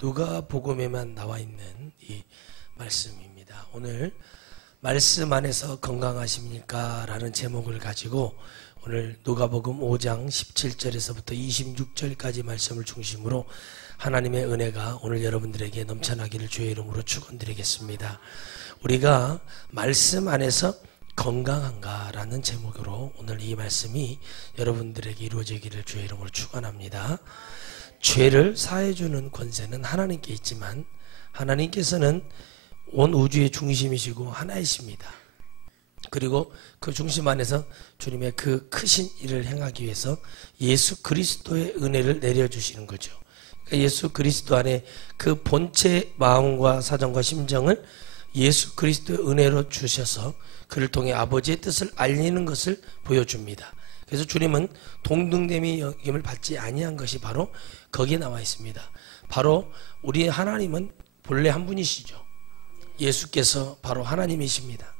누가복음에만 나와 있는 이 말씀입니다. 오늘 말씀 안에서 건강하십니까? 라는 제목을 가지고 오늘 누가복음 5장 17절에서부터 26절까지 말씀을 중심으로 하나님의 은혜가 오늘 여러분들에게 넘쳐나기를 주의 이름으로 축원드리겠습니다. 우리가 말씀 안에서 건강한가? 라는 제목으로 오늘 이 말씀이 여러분들에게 이루어지기를 주의 이름으로 축원합니다. 죄를 사해주는 권세는 하나님께 있지만 하나님께서는 온 우주의 중심이시고 하나이십니다. 그리고 그 중심 안에서 주님의 그 크신 일을 행하기 위해서 예수 그리스도의 은혜를 내려주시는 거죠. 그러니까 예수 그리스도 안에 그 본체 마음과 사정과 심정을 예수 그리스도의 은혜로 주셔서 그를 통해 아버지의 뜻을 알리는 것을 보여줍니다. 그래서 주님은 동등됨이 여김을 받지 아니한 것이 바로 거기에 나와 있습니다. 바로 우리 하나님은 본래 한 분이시죠. 예수께서 바로 하나님이십니다.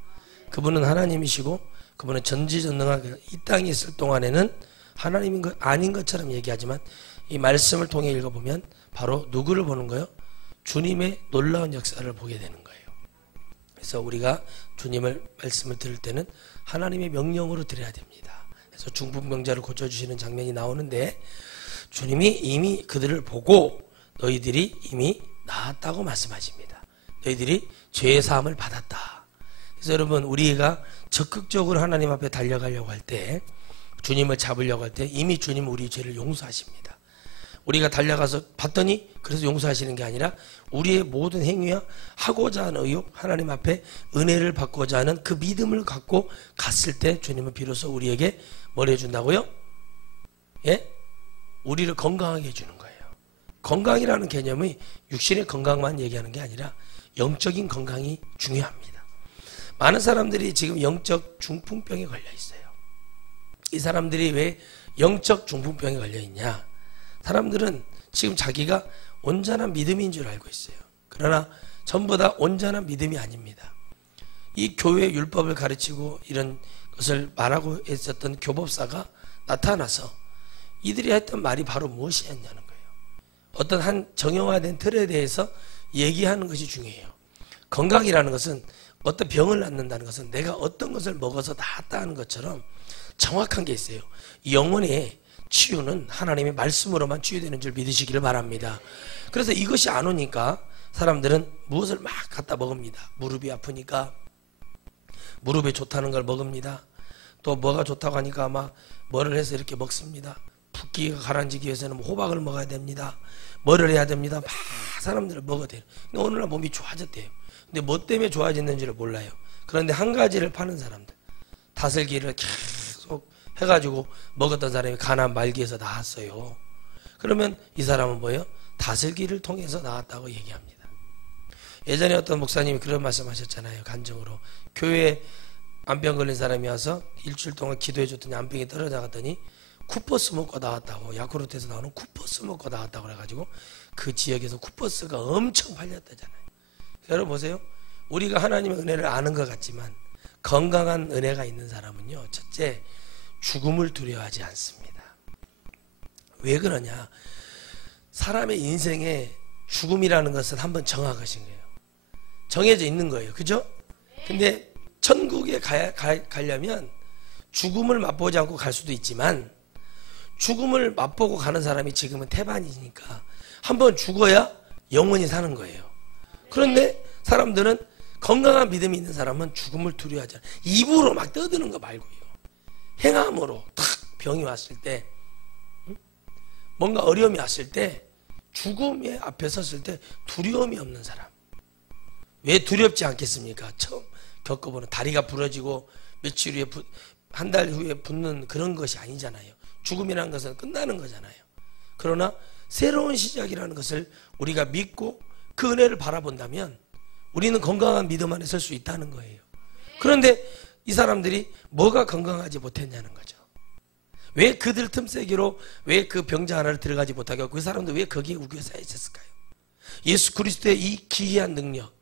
그분은 하나님이시고 그분은 전지전능하게 이 땅에 있을 동안에는 하나님인 것 아닌 것처럼 얘기하지만 이 말씀을 통해 읽어보면 바로 누구를 보는 거예요? 주님의 놀라운 역사를 보게 되는 거예요. 그래서 우리가 주님을 말씀을 들을 때는 하나님의 명령으로 들어야 됩니다. 그래서 중풍병자를 고쳐주시는 장면이 나오는데 주님이 이미 그들을 보고 너희들이 이미 나았다고 말씀하십니다. 너희들이 죄의 사함을 받았다. 그래서 여러분 우리가 적극적으로 하나님 앞에 달려가려고 할 때 주님을 잡으려고 할 때 이미 주님은 우리 죄를 용서하십니다. 우리가 달려가서 봤더니 그래서 용서하시는 게 아니라 우리의 모든 행위와 하고자 하는 의욕 하나님 앞에 은혜를 받고자 하는 그 믿음을 갖고 갔을 때 주님은 비로소 우리에게 뭘 해준다고요? 예? 우리를 건강하게 해주는 거예요. 건강이라는 개념이 육신의 건강만 얘기하는 게 아니라 영적인 건강이 중요합니다. 많은 사람들이 지금 영적 중풍병에 걸려 있어요. 이 사람들이 왜 영적 중풍병에 걸려 있냐? 사람들은 지금 자기가 온전한 믿음인 줄 알고 있어요. 그러나 전부 다 온전한 믿음이 아닙니다. 이 교회 율법을 가르치고 이런 것을 말하고 있었던 교법사가 나타나서 이들이 했던 말이 바로 무엇이었냐는 거예요. 어떤 한 정형화된 틀에 대해서 얘기하는 것이 중요해요. 건강이라는 것은 어떤 병을 낫는다는 것은 내가 어떤 것을 먹어서 낫다 하는 것처럼 정확한 게 있어요. 영혼의 치유는 하나님의 말씀으로만 치유되는 줄 믿으시기를 바랍니다. 그래서 이것이 안 오니까 사람들은 무엇을 막 갖다 먹습니다. 무릎이 아프니까 무릎에 좋다는 걸 먹습니다. 또 뭐가 좋다고 하니까 아마 뭐를 해서 이렇게 먹습니다. 붓기가 가라앉기 위해서는 호박을 먹어야 됩니다. 뭐를 해야 됩니다. 막 사람들을 먹어야 돼요. 근데 오늘날 몸이 좋아졌대요. 근데 뭐 때문에 좋아졌는지를 몰라요. 그런데 한 가지를 파는 사람들, 다슬기를 계속 해가지고 먹었던 사람이 가난 말기에서 나았어요. 그러면 이 사람은 뭐예요? 다슬기를 통해서 나았다고 얘기합니다. 예전에 어떤 목사님이 그런 말씀하셨잖아요. 간증으로 교회에 암병 걸린 사람이 와서 일주일 동안 기도해 줬더니 암병이 떨어져 갔더니 쿠퍼스 먹고 나왔다고, 야쿠르트에서 나오는 쿠퍼스 먹고 나왔다고 그래가지고 그 지역에서 쿠퍼스가 엄청 팔렸다잖아요. 여러분 보세요. 우리가 하나님의 은혜를 아는 것 같지만 건강한 은혜가 있는 사람은요, 첫째 죽음을 두려워하지 않습니다. 왜 그러냐? 사람의 인생에 죽음이라는 것은 한번 정하신 거예요. 정해져 있는 거예요. 그죠? 근데 천국에 가려면 죽음을 맛보지 않고 갈 수도 있지만 죽음을 맛보고 가는 사람이 지금은 태반이니까 한번 죽어야 영원히 사는 거예요. 그런데 사람들은 건강한 믿음이 있는 사람은 죽음을 두려워하지 않아요. 입으로 막 떠드는 거 말고요. 행함으로 탁 병이 왔을 때 뭔가 어려움이 왔을 때 죽음의 앞에 섰을 때 두려움이 없는 사람. 왜 두렵지 않겠습니까? 처음 겪어보는 다리가 부러지고 며칠 후에 한 달 후에 붓는 그런 것이 아니잖아요. 죽음이라는 것은 끝나는 거잖아요. 그러나 새로운 시작이라는 것을 우리가 믿고 그 은혜를 바라본다면 우리는 건강한 믿음 안에 설 수 있다는 거예요. 그런데 이 사람들이 뭐가 건강하지 못했냐는 거죠. 왜 그들 틈새기로 왜 그 병자 하나를 들어가지 못하게 하고 그 사람들 왜 거기에 우겨 쌓여 있었을까요? 예수 그리스도의 이 기이한 능력,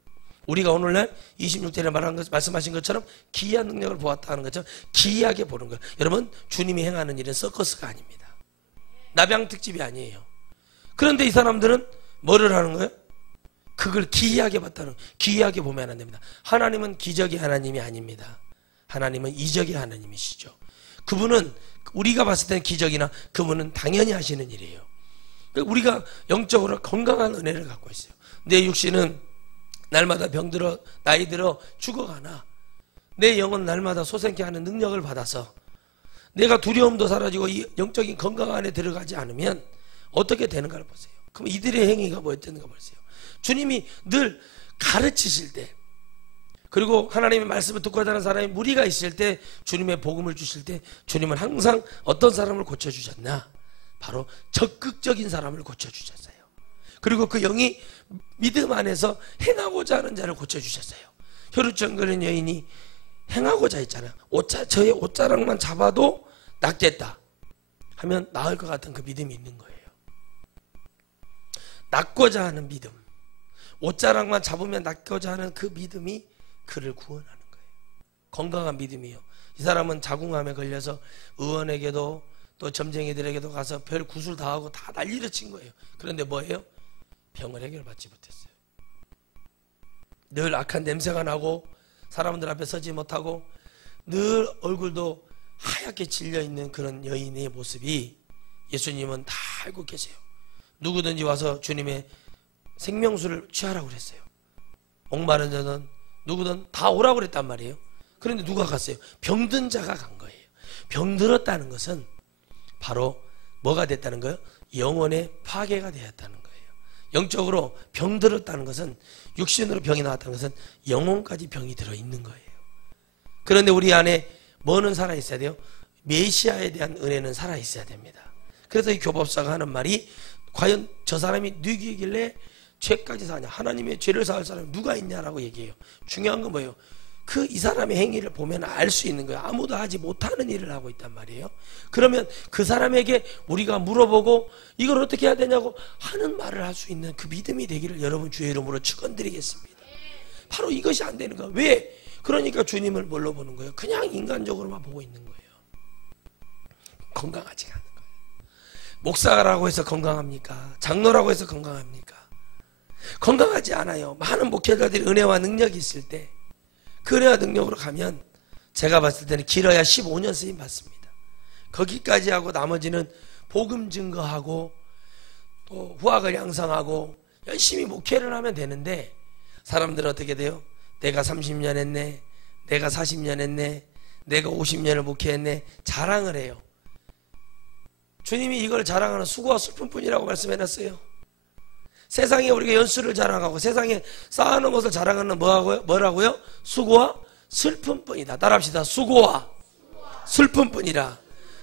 우리가 오늘날 26절에 말씀하신 것처럼 기이한 능력을 보았다 하는 것처럼 기이하게 보는 거예요. 여러분 주님이 행하는 일은 서커스가 아닙니다. 나병 특집이 아니에요. 그런데 이 사람들은 뭐를 하는 거예요? 그걸 기이하게 봤다는, 기이하게 보면 안 됩니다. 하나님은 기적의 하나님이 아닙니다. 하나님은 이적의 하나님이시죠. 그분은 우리가 봤을 때는 기적이나 그분은 당연히 하시는 일이에요. 우리가 영적으로 건강한 은혜를 갖고 있어요. 내 육신은 날마다 병들어 나이 들어 죽어가나 내 영은 날마다 솟아나게 하는 능력을 받아서 내가 두려움도 사라지고 이 영적인 건강 안에 들어가지 않으면 어떻게 되는가를 보세요. 그럼 이들의 행위가 뭐였는가 보세요. 주님이 늘 가르치실 때, 그리고 하나님의 말씀을 듣고 하는 사람이 무리가 있을 때, 주님의 복음을 주실 때 주님은 항상 어떤 사람을 고쳐주셨나? 바로 적극적인 사람을 고쳐주셨어요. 그리고 그 영이 믿음 안에서 행하고자 하는 자를 고쳐주셨어요. 혈루증 걸린 여인이 행하고자 했잖아요. 저의 옷자락만 잡아도 낫겠다 하면 나을 것 같은 그 믿음이 있는 거예요. 낫고자 하는 믿음, 옷자락만 잡으면 낫고자 하는 그 믿음이 그를 구원하는 거예요. 건강한 믿음이요. 이 사람은 자궁암에 걸려서 의원에게도 또 점쟁이들에게도 가서 별 구술 다 하고 다 난리를 친 거예요. 그런데 뭐예요? 병을 해결받지 못했어요. 늘 악한 냄새가 나고 사람들 앞에 서지 못하고 늘 얼굴도 하얗게 질려있는 그런 여인의 모습이 예수님은 다 알고 계세요. 누구든지 와서 주님의 생명수를 취하라고 그랬어요. 목마른 자는 누구든 다 오라고 그랬단 말이에요. 그런데 누가 갔어요? 병든 자가 간 거예요. 병들었다는 것은 바로 뭐가 됐다는 거예요? 영혼의 파괴가 되었다는 거예요. 영적으로 병들었다는 것은, 육신으로 병이 나왔다는 것은 영혼까지 병이 들어있는 거예요. 그런데 우리 안에 뭐는 살아있어야 돼요? 메시아에 대한 은혜는 살아있어야 됩니다. 그래서 이 교법사가 하는 말이, 과연 저 사람이 누구이길래 죄까지 사냐? 하나님의 죄를 사할 사람이 누가 있냐라고 얘기해요. 중요한 건 뭐예요? 이 사람의 행위를 보면 알 수 있는 거예요. 아무도 하지 못하는 일을 하고 있단 말이에요. 그러면 그 사람에게 우리가 물어보고 이걸 어떻게 해야 되냐고 하는 말을 할 수 있는 그 믿음이 되기를 여러분 주의 이름으로 축원드리겠습니다. 바로 이것이 안 되는 거예요. 왜? 그러니까 주님을 뭘로 보는 거예요? 그냥 인간적으로만 보고 있는 거예요. 건강하지 않는 거예요. 목사라고 해서 건강합니까? 장로라고 해서 건강합니까? 건강하지 않아요. 많은 목회자들이 은혜와 능력이 있을 때 그 은혜와 능력으로 가면 제가 봤을 때는 길어야 15년 쓰임 받습니다. 거기까지 하고 나머지는 복음 증거하고 또 후학을 양성하고 열심히 목회를 하면 되는데, 사람들은 어떻게 돼요? 내가 30년 했네, 내가 40년 했네, 내가 50년을 목회했네, 자랑을 해요. 주님이 이걸 자랑하는 수고와 슬픔뿐이라고 말씀해놨어요. 세상에 우리가 연수를 자랑하고 세상에 쌓아놓은 것을 자랑하는 뭐라고요? 수고와 슬픔뿐이다. 따라합시다. 수고와 슬픔뿐이라.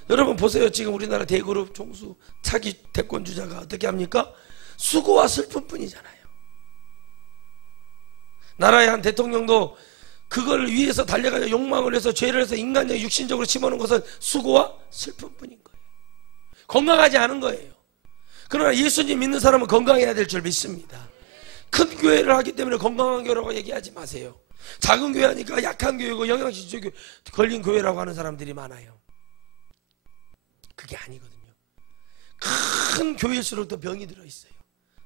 여러분 보세요. 지금 우리나라 대그룹 총수 차기 대권 주자가 어떻게 합니까? 수고와 슬픔뿐이잖아요. 나라의 한 대통령도 그걸 위해서 달려가서 욕망을 해서 죄를 해서 인간적 육신적으로 심어놓은 것은 수고와 슬픔뿐인 거예요. 건강하지 않은 거예요. 그러나 예수님 믿는 사람은 건강해야 될 줄 믿습니다. 큰 교회를 하기 때문에 건강한 교회라고 얘기하지 마세요. 작은 교회 하니까 약한 교회고 영양실조 걸린 교회라고 하는 사람들이 많아요. 그게 아니거든요. 큰 교회일수록 더 병이 들어있어요.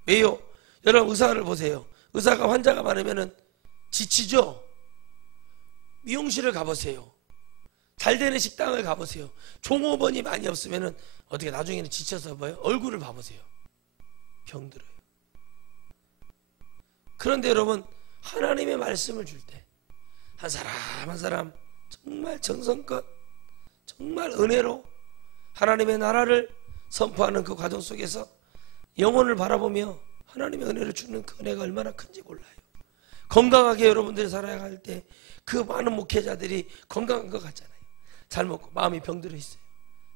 왜요? 여러분 의사를 보세요. 의사가 환자가 많으면 지치죠? 미용실을 가보세요. 잘 되는 식당을 가보세요. 종업원이 많이 없으면 어떻게 나중에는 지쳐서 뭐예요? 얼굴을 봐보세요. 병들어요. 그런데 여러분 하나님의 말씀을 줄 때 한 사람 한 사람 정말 정성껏 정말 은혜로 하나님의 나라를 선포하는 그 과정 속에서 영혼을 바라보며 하나님의 은혜를 주는 그 은혜가 얼마나 큰지 몰라요. 건강하게 여러분들이 살아야 할 때 그 많은 목회자들이 건강한 것 같잖아요. 잘 먹고 마음이 병들어 있어요.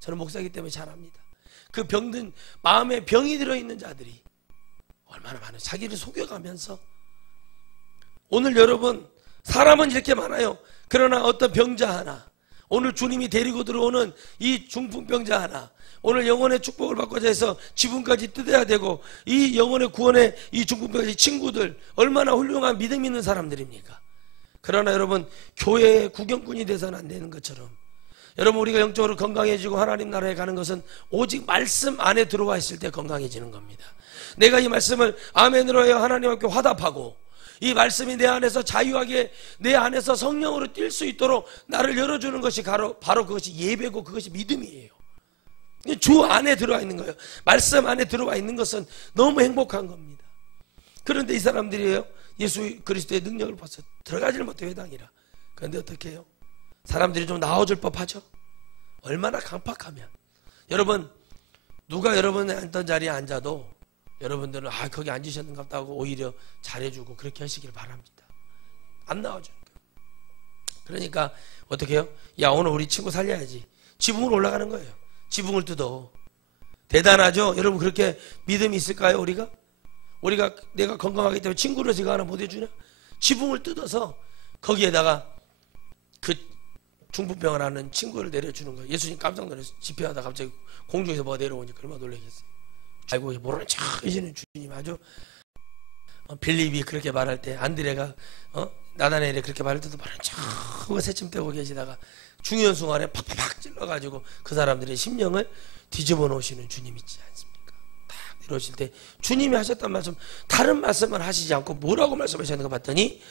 저는 목사이기 때문에 잘 압니다. 그 병든 마음에 병이 들어있는 자들이 얼마나 많아요. 자기를 속여가면서. 오늘 여러분 사람은 이렇게 많아요. 그러나 어떤 병자 하나, 오늘 주님이 데리고 들어오는 이 중풍병자 하나, 오늘 영혼의 축복을 받고자 해서 지붕까지 뜯어야 되고 이 영혼의 구원의 이 중풍병자 친구들 얼마나 훌륭한 믿음 있는 사람들입니까? 그러나 여러분 교회의 구경꾼이 돼서는 안 되는 것처럼 여러분, 우리가 영적으로 건강해지고 하나님 나라에 가는 것은 오직 말씀 안에 들어와 있을 때 건강해지는 겁니다. 내가 이 말씀을 아멘으로 해야 하나님께 화답하고, 이 말씀이 내 안에서 자유하게 내 안에서 성령으로 뛸 수 있도록 나를 열어주는 것이 바로 그것이 예배고, 그것이 믿음이에요. 주 안에 들어와 있는 거예요. 말씀 안에 들어와 있는 것은 너무 행복한 겁니다. 그런데 이 사람들이에요, 예수 그리스도의 능력을 봐서 들어가지를 못해, 회당이라. 그런데 어떻게 해요? 사람들이 좀 나와줄 법하죠. 얼마나 강팍하면. 여러분, 누가 여러분의 앉던 자리에 앉아도 여러분들은 거기 앉으셨는가 보다 하고 오히려 잘해주고 그렇게 하시길 바랍니다. 안 나와주는 거예요. 그러니까 어떻게 해요? 야, 오늘 우리 친구 살려야지. 지붕으로 올라가는 거예요. 지붕을 뜯어. 대단하죠? 여러분, 그렇게 믿음이 있을까요? 우리가 내가 건강하기 때문에 친구를 제가 하나 못 해주냐? 지붕을 뜯어서 거기에다가 그 중풍병을 앓는 친구를 내려주는 거예요. 예수님 깜짝 놀라서 집회하다 갑자기 공중에서 뭐가 내려오니까 얼마나 놀라겠어요. 아이고, 모르는 척 해주는 주님. 아주 빌립이 그렇게 말할 때, 안드레가 나다나엘이 그렇게 말할 때도 모르는 척 하고 새침 떼고 계시다가 중요한 순간에 팍팍팍 찔러가지고 그 사람들의 심령을 뒤집어 놓으시는 주님 있지 않습니까? 딱 내려오실 때 주님이 하셨던 말씀, 다른 말씀을 하시지 않고 뭐라고 말씀하셨는가 봤더니,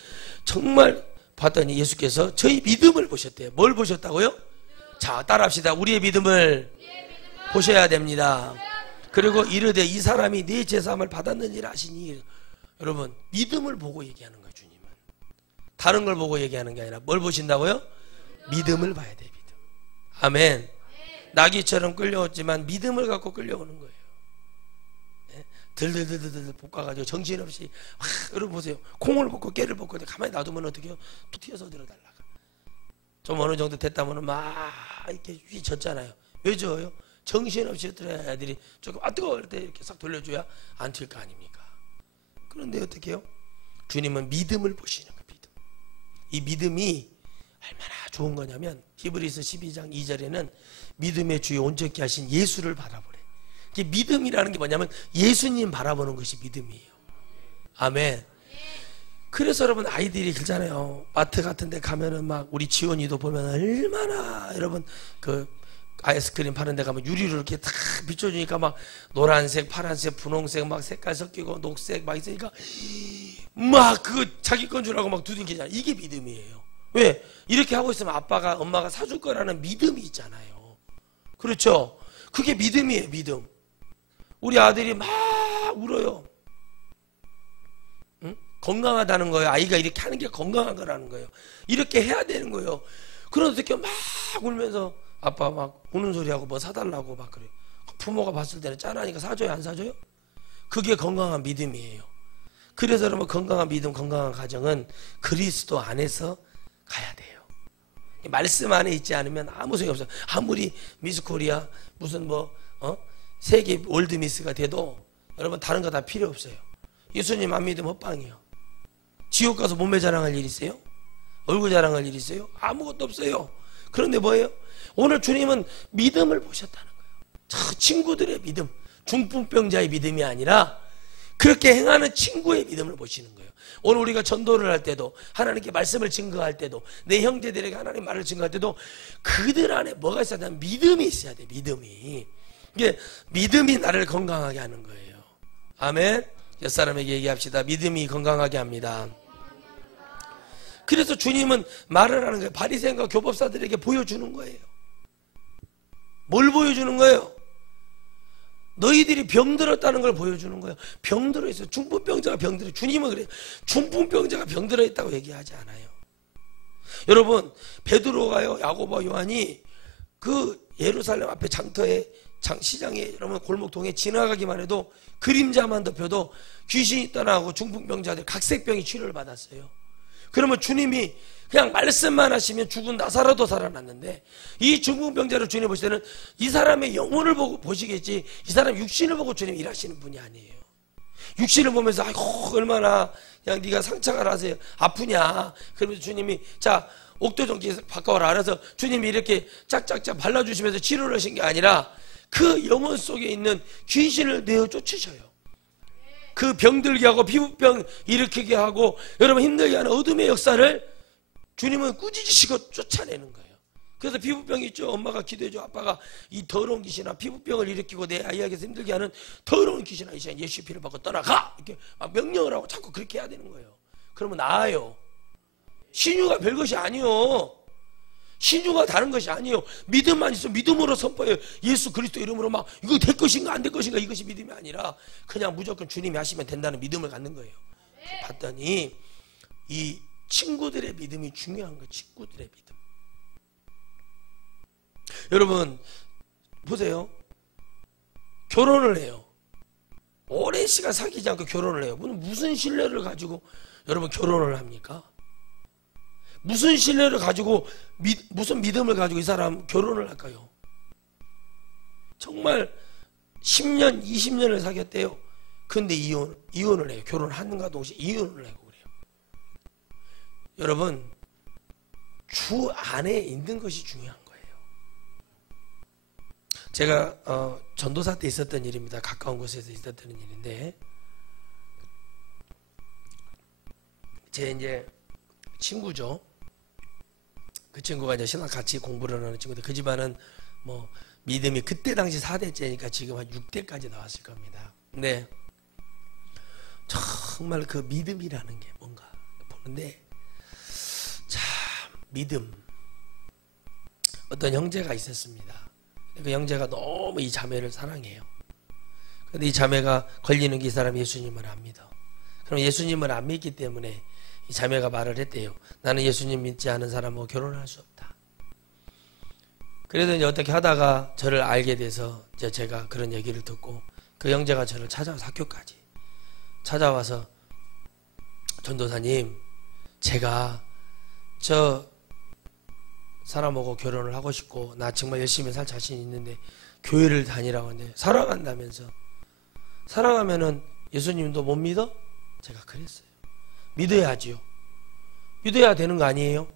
정말 봤더니 예수께서 저희 믿음을 보셨대요. 뭘 보셨다고요? 자, 따라합시다. 우리의 믿음을 보셔야 됩니다. 그리고 이르되 이 사람이 네 제사함을 받았느니라 하시니. 여러분, 믿음을 보고 얘기하는 거예요. 주님은 다른 걸 보고 얘기하는 게 아니라 뭘 보신다고요? 믿음을 봐야 돼. 믿음. 아멘. 나귀처럼 끌려오지만 믿음을 갖고 끌려오는 거예요. 들들들들들 볶아가지고 정신없이 여러분 보세요. 콩을 볶고 깨를 볶고 가만히 놔두면 어떻게 해요? 툭 튀어서 들어달라가. 좀 어느 정도 됐다면 막 이렇게 휘 젖잖아요. 왜 져요? 정신없이 들어야 애들이 조금 뜨거울 때 이렇게 싹 돌려줘야 안 튈 거 아닙니까? 그런데 어떻게 해요? 주님은 믿음을 보시는 거예요. 믿음. 이 믿음이 얼마나 좋은 거냐면 히브리서 12장 2절에는 믿음의 주에 온전케 하신 예수를 바라보래. 이게 믿음이라는 게 뭐냐면 예수님 바라보는 것이 믿음이에요. 아멘. 그래서 여러분, 아이들이 그러잖아요. 마트 같은 데 가면은 막 우리 지원이도 보면 얼마나 여러분 그 아이스크림 파는 데 가면 유리로 이렇게 탁 비춰주니까 막 노란색, 파란색, 분홍색 막 색깔 섞이고 녹색 막 있으니까 막 그거 자기 건 줄 알고 막 두들기잖아요. 이게 믿음이에요. 왜? 이렇게 하고 있으면 아빠가 엄마가 사줄 거라는 믿음이 있잖아요. 그렇죠? 그게 믿음이에요. 믿음. 우리 아들이 막 울어요. 응? 건강하다는 거예요. 아이가 이렇게 하는 게 건강한 거라는 거예요. 이렇게 해야 되는 거예요. 그런데 막 울면서 아빠 막 우는 소리하고 뭐 사달라고 막 그래요. 부모가 봤을 때는 짠하니까 사줘요? 안 사줘요? 그게 건강한 믿음이에요. 그래서 여러분, 건강한 믿음, 건강한 가정은 그리스도 안에서 가야 돼요. 말씀 안에 있지 않으면 아무 소용이 없어요. 아무리 미스코리아 무슨 세계 월드미스가 돼도 여러분, 다른 거 다 필요 없어요. 예수님 안 믿으면 헛방이에요. 지옥 가서 몸매 자랑할 일 있어요? 얼굴 자랑할 일 있어요? 아무것도 없어요. 그런데 뭐예요? 오늘 주님은 믿음을 보셨다는 거예요. 저 친구들의 믿음, 중풍병자의 믿음이 아니라 그렇게 행하는 친구의 믿음을 보시는 거예요. 오늘 우리가 전도를 할 때도, 하나님께 말씀을 증거할 때도, 내 형제들에게 하나님 말을 증거할 때도 그들 안에 뭐가 있어야 돼? 믿음이 있어야 돼. 믿음이. 이게 믿음이 나를 건강하게 하는 거예요. 아멘. 옛사람에게 얘기합시다. 믿음이 건강하게 합니다. 그래서 주님은 말을 하는 거예요. 바리새인과 교법사들에게 보여주는 거예요. 뭘 보여주는 거예요? 너희들이 병들었다는 걸 보여주는 거예요. 병들어 있어요. 중풍병자가 병들어. 주님은 그래요. 중풍병자가 병들어 있다고 얘기하지 않아요. 여러분, 베드로가요, 야고보와 요한이 그 예루살렘 앞에 장터에 시장에 여러분 골목통에 지나가기만 해도 그림자만 덮여도 귀신이 떠나고 중풍병자들 각색병이 치료를 받았어요. 그러면 주님이 그냥 말씀만 하시면 죽은 나사로도 살아났는데, 이 중풍병자를 주님 보실 때는 이 사람의 영혼을 보고 보시겠지, 이 사람 육신을 보고 주님 일하시는 분이 아니에요. 육신을 보면서 아이고 얼마나 그냥 네가 상처가 나서 아프냐, 그러면서 주님이 자 옥토정지 바꿔라. 알아서 주님이 이렇게 짝짝짝 발라주시면서 치료를 하신 게 아니라 그 영혼 속에 있는 귀신을 내어 쫓으셔요. 그 병들게 하고 피부병 일으키게 하고 여러분 힘들게 하는 어둠의 역사를 주님은 꾸짖으시고 쫓아내는 거예요. 그래서 피부병이 있죠. 엄마가 기도해줘. 아빠가 이 더러운 귀신아, 피부병을 일으키고 내 아이에게서 힘들게 하는 더러운 귀신아, 이 시간 예수의 피를 받고 떠나가, 이렇게 막 명령을 하고 자꾸 그렇게 해야 되는 거예요. 그러면 나아요. 신유가 별것이 아니요. 신유가 다른 것이 아니에요. 믿음만 있으면 믿음으로 선포해요. 예수 그리스도 이름으로 막 이거 될 것인가 안 될 것인가, 이것이 믿음이 아니라 그냥 무조건 주님이 하시면 된다는 믿음을 갖는 거예요. 봤더니 이 친구들의 믿음이 중요한 거예요. 친구들의 믿음. 여러분 보세요. 결혼을 해요. 오랜 시간 사귀지 않고 결혼을 해요. 무슨 신뢰를 가지고 여러분 결혼을 합니까? 무슨 신뢰를 가지고 무슨 믿음을 가지고 이 사람 결혼을 할까요? 정말 10년 20년을 사귀었대요. 근데 이혼을 해요. 결혼하는가 동시에 이혼을 하고 그래요. 여러분 주 안에 있는 것이 중요한 거예요. 제가 전도사 때 있었던 일입니다. 가까운 곳에서 있었던 일인데, 제 이제 친구죠. 그 친구가 이제 신학 같이 공부를 하는 친구인데, 그 집안은 뭐 믿음이 그때 당시 4대째니까 지금 한 6대까지 나왔을 겁니다. 근데 정말 그 믿음이라는 게 뭔가 보는데, 참 믿음. 어떤 형제가 있었습니다. 그 형제가 너무 이 자매를 사랑해요. 근데 이 자매가 걸리는 게 이 사람이 예수님을 안 믿어. 그럼 예수님을 안 믿기 때문에 이 자매가 말을 했대요. 나는 예수님 믿지 않은 사람하고 결혼할 수 없다. 그래서 이제 어떻게 하다가 저를 알게 돼서 이제 제가 그런 얘기를 듣고, 그 형제가 저를 찾아와서 학교까지 찾아와서, 전도사님, 제가 저 사람하고 결혼을 하고 싶고 나 정말 열심히 살 자신이 있는데 교회를 다니라고 하는데, 사랑한다면서, 사랑하면은 예수님도 못 믿어? 제가 그랬어요. 믿어야지요. 믿어야 되는 거 아니에요?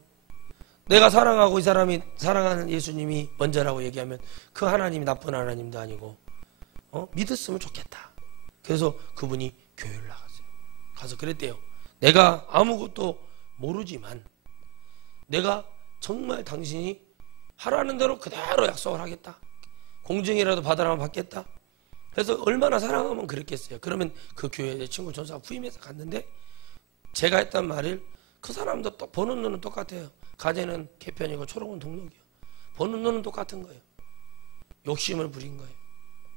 내가 사랑하고 이 사람이 사랑하는 예수님이 먼저라고 얘기하면 그 하나님이 나쁜 하나님도 아니고 믿었으면 좋겠다. 그래서 그분이 교회를 나갔어요. 가서 그랬대요. 내가 아무것도 모르지만 내가 정말 당신이 하라는 대로 그대로 약속을 하겠다. 공증이라도 받으라면 받겠다. 그래서 얼마나 사랑하면 그랬겠어요. 그러면 그 교회에 친구 전사가 후임해서 갔는데, 제가 했던 말을 그 사람도 또 보는 눈은 똑같아요. 가재는 개편이고 초록은 동록이요. 보는 눈은 똑같은 거예요. 욕심을 부린 거예요.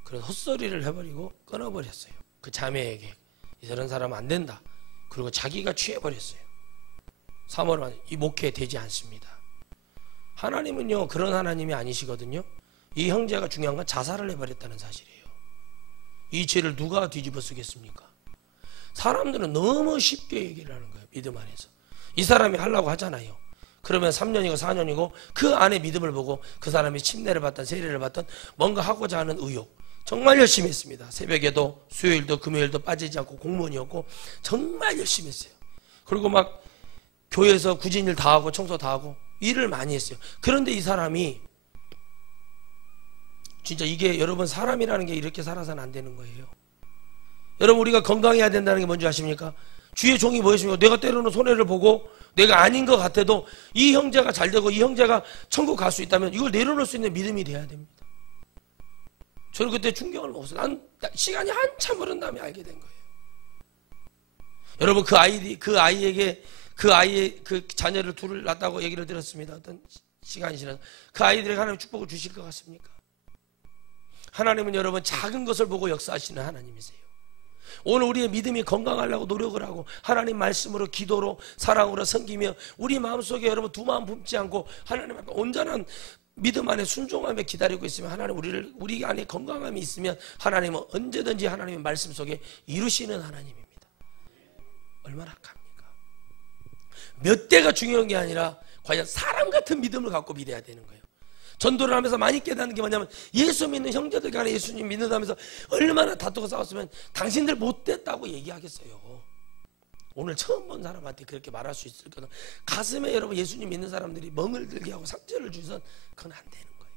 그래서 헛소리를 해버리고 끊어버렸어요. 그 자매에게 이런 사람은 안 된다. 그리고 자기가 취해버렸어요. 3월 만에 이 목회 되지 않습니다. 하나님은요 그런 하나님이 아니시거든요. 이 형제가 중요한 건 자살을 해버렸다는 사실이에요. 이 죄를 누가 뒤집어 쓰겠습니까? 사람들은 너무 쉽게 얘기를 하는 거예요. 믿음 안에서 이 사람이 하려고 하잖아요. 그러면 3년이고 4년이고 그 안에 믿음을 보고 그 사람이 침례를 받던 세례를 받던 뭔가 하고자 하는 의욕, 정말 열심히 했습니다. 새벽에도 수요일도 금요일도 빠지지 않고 공무원이었고 정말 열심히 했어요. 그리고 막 교회에서 굳은 일 다 하고 청소 다 하고 일을 많이 했어요. 그런데 이 사람이 진짜 이게 여러분 사람이라는 게 이렇게 살아서는 안 되는 거예요. 여러분 우리가 건강해야 된다는 게 뭔지 아십니까? 주의 종이 뭐였습니까? 내가 때로는 손해를 보고 내가 아닌 것 같아도 이 형제가 잘 되고 이 형제가 천국 갈 수 있다면 이걸 내려놓을 수 있는 믿음이 돼야 됩니다. 저는 그때 충격을 먹었어요. 난 시간이 한참 흐른 다음에 알게 된 거예요. 여러분 그 아이의 그 자녀를 둘을 낳았다고 얘기를 들었습니다. 어떤 시간이 지나서 그 아이들에게 하나님 축복을 주실 것 같습니까? 하나님은 여러분 작은 것을 보고 역사하시는 하나님이세요. 오늘 우리의 믿음이 건강하려고 노력을 하고 하나님 말씀으로 기도로 사랑으로 섬기며 우리 마음속에 여러분 두 마음 품지 않고 하나님 앞에 온전한 믿음 안에 순종하며 기다리고 있으면 하나님 우리 안에 건강함이 있으면 하나님은 언제든지 하나님의 말씀 속에 이루시는 하나님입니다. 얼마나 합니까? 몇 대가 중요한 게 아니라 과연 사람 같은 믿음을 갖고 믿어야 되는 거예요. 전도를 하면서 많이 깨닫는 게 뭐냐면 예수 믿는 형제들 간에 예수님 믿는다면서 얼마나 다투고 싸웠으면 당신들 못됐다고 얘기하겠어요. 오늘 처음 본 사람한테 그렇게 말할 수 있을 거는 가슴에 여러분 예수님 믿는 사람들이 멍을 들게 하고 상처를 주선 그건 안 되는 거예요.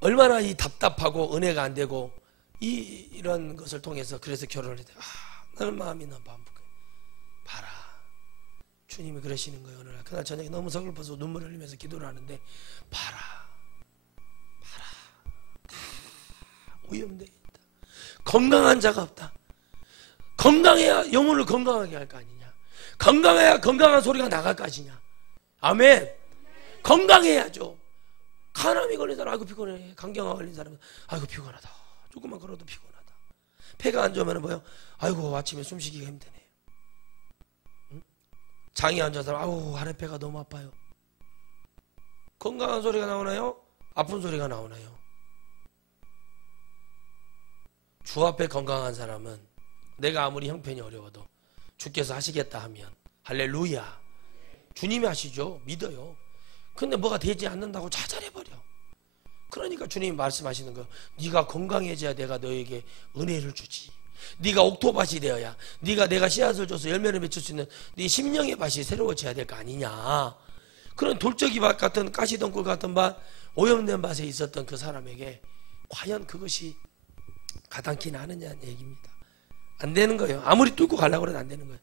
얼마나 이 답답하고 은혜가 안 되고 이런 것을 통해서 그래서 결혼을 했대요. 나는 마음이 너무 반복해. 봐라. 주님이 그러시는 거예요. 오늘 그날 저녁에 너무 서글퍼서 눈물을 흘리면서 기도를 하는데 봐라 다 오염되어 있다. 건강한 자가 없다. 건강해야 영혼을 건강하게 할 거 아니냐. 건강해야 건강한 소리가 나갈 거 아니냐. 아멘. 건강해야죠. 간암이 걸린 사람 아이고 피곤해. 간경화 걸린 사람은 아이고 피곤하다. 조금만 걸어도 피곤하다. 폐가 안 좋으면 뭐요? 아이고 아침에 숨쉬기가 힘드네. 응? 장이 안 좋은 사람 아우 아랫배가 너무 아파요. 건강한 소리가 나오나요? 아픈 소리가 나오나요? 주 앞에 건강한 사람은 내가 아무리 형편이 어려워도 주께서 하시겠다 하면 할렐루야. 주님이 하시죠. 믿어요. 근데 뭐가 되지 않는다고 좌절해버려. 그러니까 주님이 말씀하시는 거예요. 네가 건강해져야 내가 너에게 은혜를 주지. 네가 옥토밭이 되어야 내가 씨앗을 줘서 열매를 맺을 수 있는 네 심령의 밭이 새로워져야 될 거 아니냐. 그런 돌적이 밭 같은 가시덩굴 같은 밭, 오염된 밭에 있었던 그 사람에게 과연 그것이 가당키나 하느냐는 얘기입니다. 안 되는 거예요. 아무리 뚫고 가려고 해도 안 되는 거예요.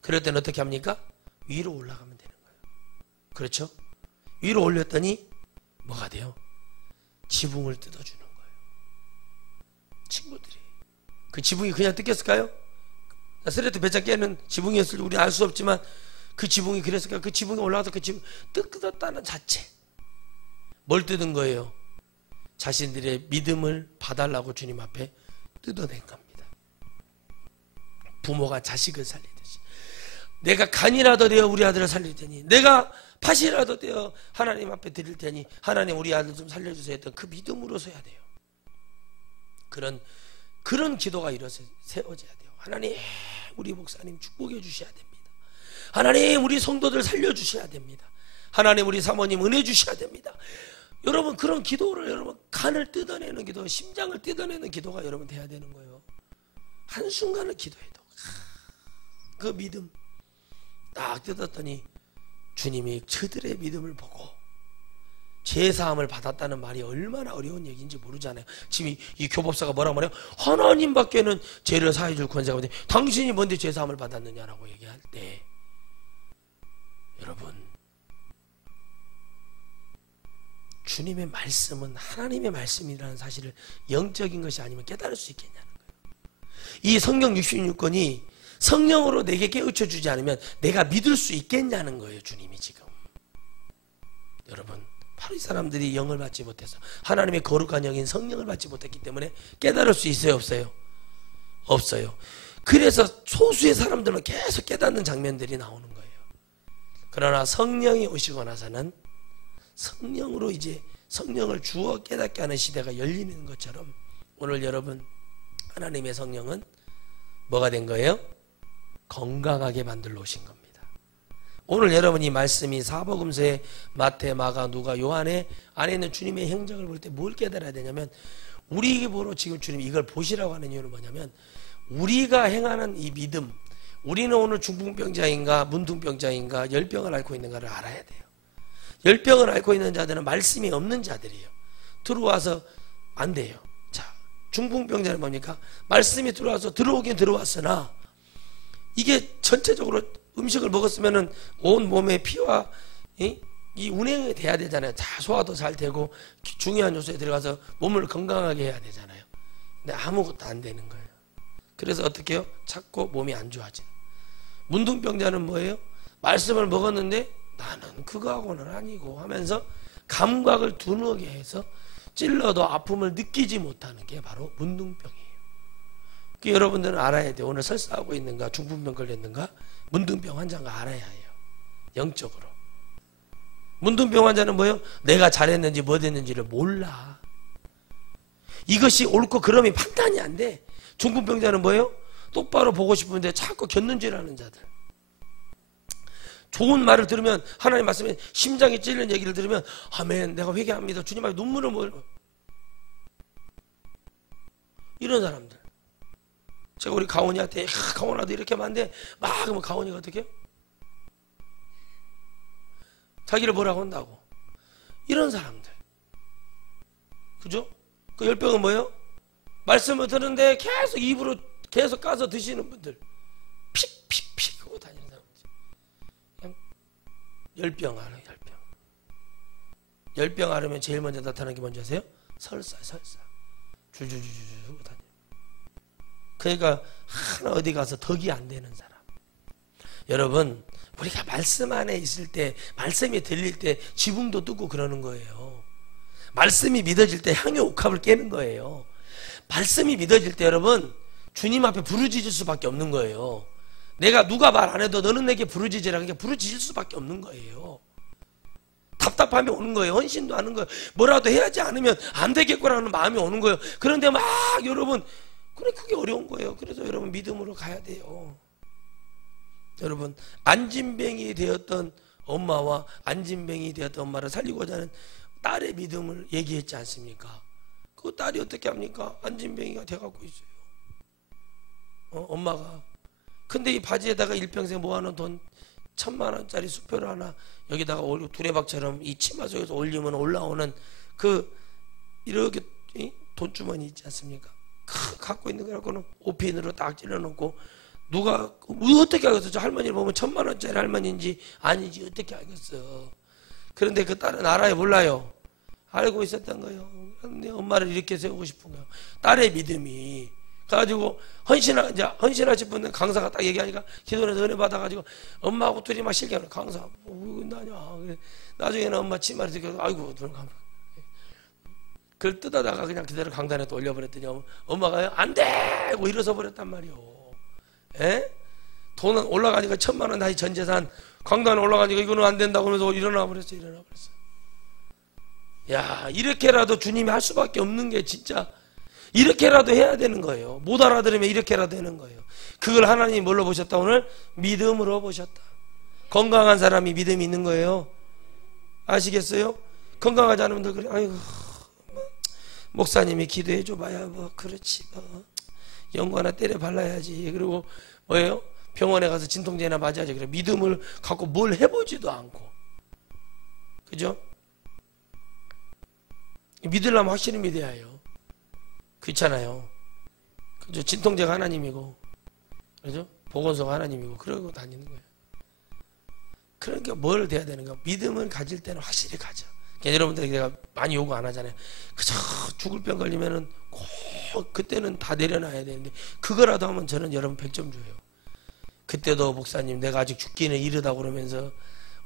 그럴 때는 어떻게 합니까? 위로 올라가면 되는 거예요. 그렇죠? 위로 올렸더니 뭐가 돼요? 지붕을 뜯어주는 거예요. 친구들이 그 지붕이 그냥 뜯겼을까요? 쓰레기 배짱 깨는 지붕이었을지 우리는 알 수 없지만 그 지붕이 그랬을까요? 그 지붕에 올라가서 그 지붕 뜯었다는 자체. 뭘 뜯은 거예요? 자신들의 믿음을 봐달라고 주님 앞에 뜯어낸 겁니다. 부모가 자식을 살리듯이 내가 간이라도 되어 우리 아들을 살릴 테니, 내가 팥이라도 되어 하나님 앞에 드릴 테니 하나님 우리 아들 좀 살려주세요 했던 그 믿음으로 서야 돼요. 그런 기도가 세워져야 돼요. 하나님 우리 목사님 축복해 주셔야 됩니다. 하나님 우리 성도들 살려주셔야 됩니다. 하나님 우리 사모님 은혜 주셔야 됩니다. 여러분 그런 기도를 여러분 간을 뜯어내는 기도, 심장을 뜯어내는 기도가 여러분 돼야 되는 거예요. 한순간을 기도해도 그 믿음 딱 뜯었더니 주님이 그들의 믿음을 보고 죄사함을 받았다는 말이 얼마나 어려운 얘기인지 모르잖아요. 지금 이 교법사가 뭐라고 말해요? 하나님밖에는 죄를 사해줄 권세가 없는데 당신이 뭔데 죄사함을 받았느냐라고 얘기할 때 여러분 주님의 말씀은 하나님의 말씀이라는 사실을 영적인 것이 아니면 깨달을 수 있겠냐는 거예요. 이 성경 66권이 성령으로 내게 깨우쳐 주지 않으면 내가 믿을 수 있겠냐는 거예요. 주님이 지금 여러분 바로 이 사람들이 영을 받지 못해서 하나님의 거룩한 영인 성령을 받지 못했기 때문에 깨달을 수 있어요? 없어요? 없어요. 그래서 소수의 사람들만 계속 깨닫는 장면들이 나오는 거예요. 그러나 성령이 오시고 나서는 성령으로 이제 성령을 주어 깨닫게 하는 시대가 열리는 것처럼 오늘 여러분 하나님의 성령은 뭐가 된 거예요? 건강하게 만들어 오신 겁니다. 오늘 여러분이 말씀이 사복음서에 마태, 마가, 누가, 요한에 안에 있는 주님의 행적을 볼 때 뭘 깨달아야 되냐면 우리 입으로 지금 주님이 이걸 보시라고 하는 이유는 뭐냐면 우리가 행하는 이 믿음, 우리는 오늘 중풍병자인가 문둥병자인가 열병을 앓고 있는가를 알아야 돼요. 열병을 앓고 있는 자들은 말씀이 없는 자들이에요. 들어와서 안 돼요. 자, 중풍병자는 뭡니까? 말씀이 들어와서 들어오긴 들어왔으나 이게 전체적으로 음식을 먹었으면은 온 몸에 피와 이 운행이 돼야 되잖아요. 자, 소화도 잘 되고 중요한 요소에 들어가서 몸을 건강하게 해야 되잖아요. 근데 아무것도 안 되는 거예요. 그래서 어떻게 해요? 자꾸 몸이 안 좋아져요. 문둥병자는 뭐예요? 말씀을 먹었는데 나는 그거하고는 아니고 하면서 감각을 둔하게 해서 찔러도 아픔을 느끼지 못하는 게 바로 문둥병이에요. 여러분들은 알아야 돼요. 오늘 설사하고 있는가 중풍병 걸렸는가 문둥병 환자인가 알아야 해요. 영적으로. 문둥병 환자는 뭐예요? 내가 잘했는지 못했는지를 몰라. 이것이 옳고 그름이 판단이 안 돼. 중풍병자는 뭐예요? 똑바로 보고 싶은데 자꾸 곁눈질하는 자들. 좋은 말을 들으면 하나님 말씀에 심장이 찔리는 얘기를 들으면 아멘 내가 회개합니다. 주님 앞에 눈물을 보여. 이런 사람들. 제가 우리 가온이한테 가온아도 이렇게 하면 안 돼. 막 하면 가온이가 어떻게 해요? 자기를 뭐라고 한다고. 이런 사람들. 그죠? 그 열병은 뭐예요? 말씀을 듣는데 계속 입으로 계속 까서 드시는 분들. 픽픽픽 하고 다니는 사람들. 그냥 열병 앓아요. 열병 앓으면 제일 먼저 나타나는 게 뭔지 아세요? 설사. 줄줄줄줄 다녀. 그러니까 하나 어디 가서 덕이 안 되는 사람. 여러분, 우리가 말씀 안에 있을 때, 말씀이 들릴 때 지붕도 뚫고 그러는 거예요. 말씀이 믿어질 때 향유 옥합을 깨는 거예요. 말씀이 믿어질 때 여러분, 주님 앞에 부르짖을 수밖에 없는 거예요. 내가 누가 말 안 해도 너는 내게 부르짖으라. 그러니까 부르짖을 수밖에 없는 거예요. 답답함이 오는 거예요. 헌신도 하는 거예요. 뭐라도 해야지 않으면 안 되겠구나는 마음이 오는 거예요. 그런데 막 여러분, 그래 그게 어려운 거예요. 그래서 여러분 믿음으로 가야 돼요. 여러분, 안진뱅이 되었던 엄마와 안진뱅이 되었던 엄마를 살리고자 하는 딸의 믿음을 얘기했지 않습니까? 그 딸이 어떻게 합니까? 안진뱅이가 돼갖고 있어요. 엄마가. 근데 이 바지에다가 일평생 모아놓은 돈 1,000만 원짜리 수표를 하나 여기다가 두레박처럼 이 치마 속에서 올리면 올라오는 그 이렇게 돈주머니 있지 않습니까? 갖고 있는 거라고는 오핀으로 딱 찔러놓고 누가 어떻게 알겠어? 저 할머니를 보면 1,000만 원짜리 할머니인지 아닌지 어떻게 알겠어? 그런데 그 딸은 알아요, 몰라요? 알고 있었던 거예요. 내 엄마를 이렇게 세우고 싶은 거예요. 딸의 믿음이. 가지고 헌신하실 분은 강사가 딱 얘기하니까 기도해서 은혜 받아가지고 엄마하고 둘이 막 실경을 강사 나냐. 나중에는 엄마 치마를 듣고 아이고 눈을 감아. 그걸 뜯어다가 그냥 그대로 강단에 또 올려버렸더니 엄마가 안 돼! 하고 일어서 버렸단 말이오. 에? 돈은 올라가니까 1,000만 원 다시 전 재산 강단에 올라가니까 이거는 안 된다고 하면서 일어나 버렸어. 야, 이렇게라도 주님이 할 수밖에 없는 게 진짜 이렇게라도 해야 되는 거예요. 못 알아들으면 이렇게라도 되는 거예요. 그걸 하나님이 뭘로 보셨다? 오늘 믿음으로 보셨다. 건강한 사람이 믿음이 있는 거예요. 아시겠어요? 건강하지 않은 분들 그래. 아이고 목사님이 기도해 줘봐야 뭐 그렇지 뭐 연고 하나 때려 발라야지. 그리고 뭐예요? 병원에 가서 진통제나 맞아야지. 그래 믿음을 갖고 뭘 해보지도 않고, 그죠? 믿으려면 확실히 믿어야 해요. 그렇잖아요. 그죠? 진통제가 하나님이고, 그죠? 보건소가 하나님이고, 그러고 다니는 거예요. 그러니까 뭘 돼야 되는가? 믿음을 가질 때는 확실히 가져. 그러니까 여러분들 내가 많이 요구 안 하잖아요. 그저 죽을 병 걸리면은 꼭 그때는 다 내려놔야 되는데 그거라도 하면 저는 여러분 100점 줘요. 그때도 목사님 내가 아직 죽기는 이르다고 그러면서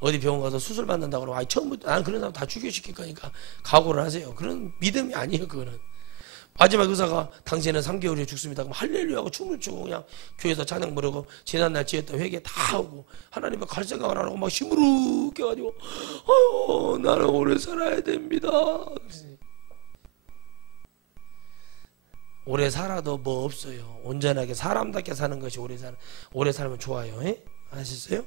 어디 병원 가서 수술 받는다고 그러고 처음부터 난 그런 사람 다 죽여시킬 거니까 각오를 하세요. 그런 믿음이 아니에요. 그거는. 마지막 의사가 당신은 3개월 후에 죽습니다. 그럼 할렐루야 하고 춤을 추고 그냥 교회에서 찬양 부르고 지난날 지었던 회개 다 하고 하나님을 갈 생각을 안 하고 막 시무룩해 가지고 아유 나는 오래 살아야 됩니다. 오래 살아도 뭐 없어요. 온전하게 사람답게 사는 것이 오래 살면 좋아요. 에? 아셨어요?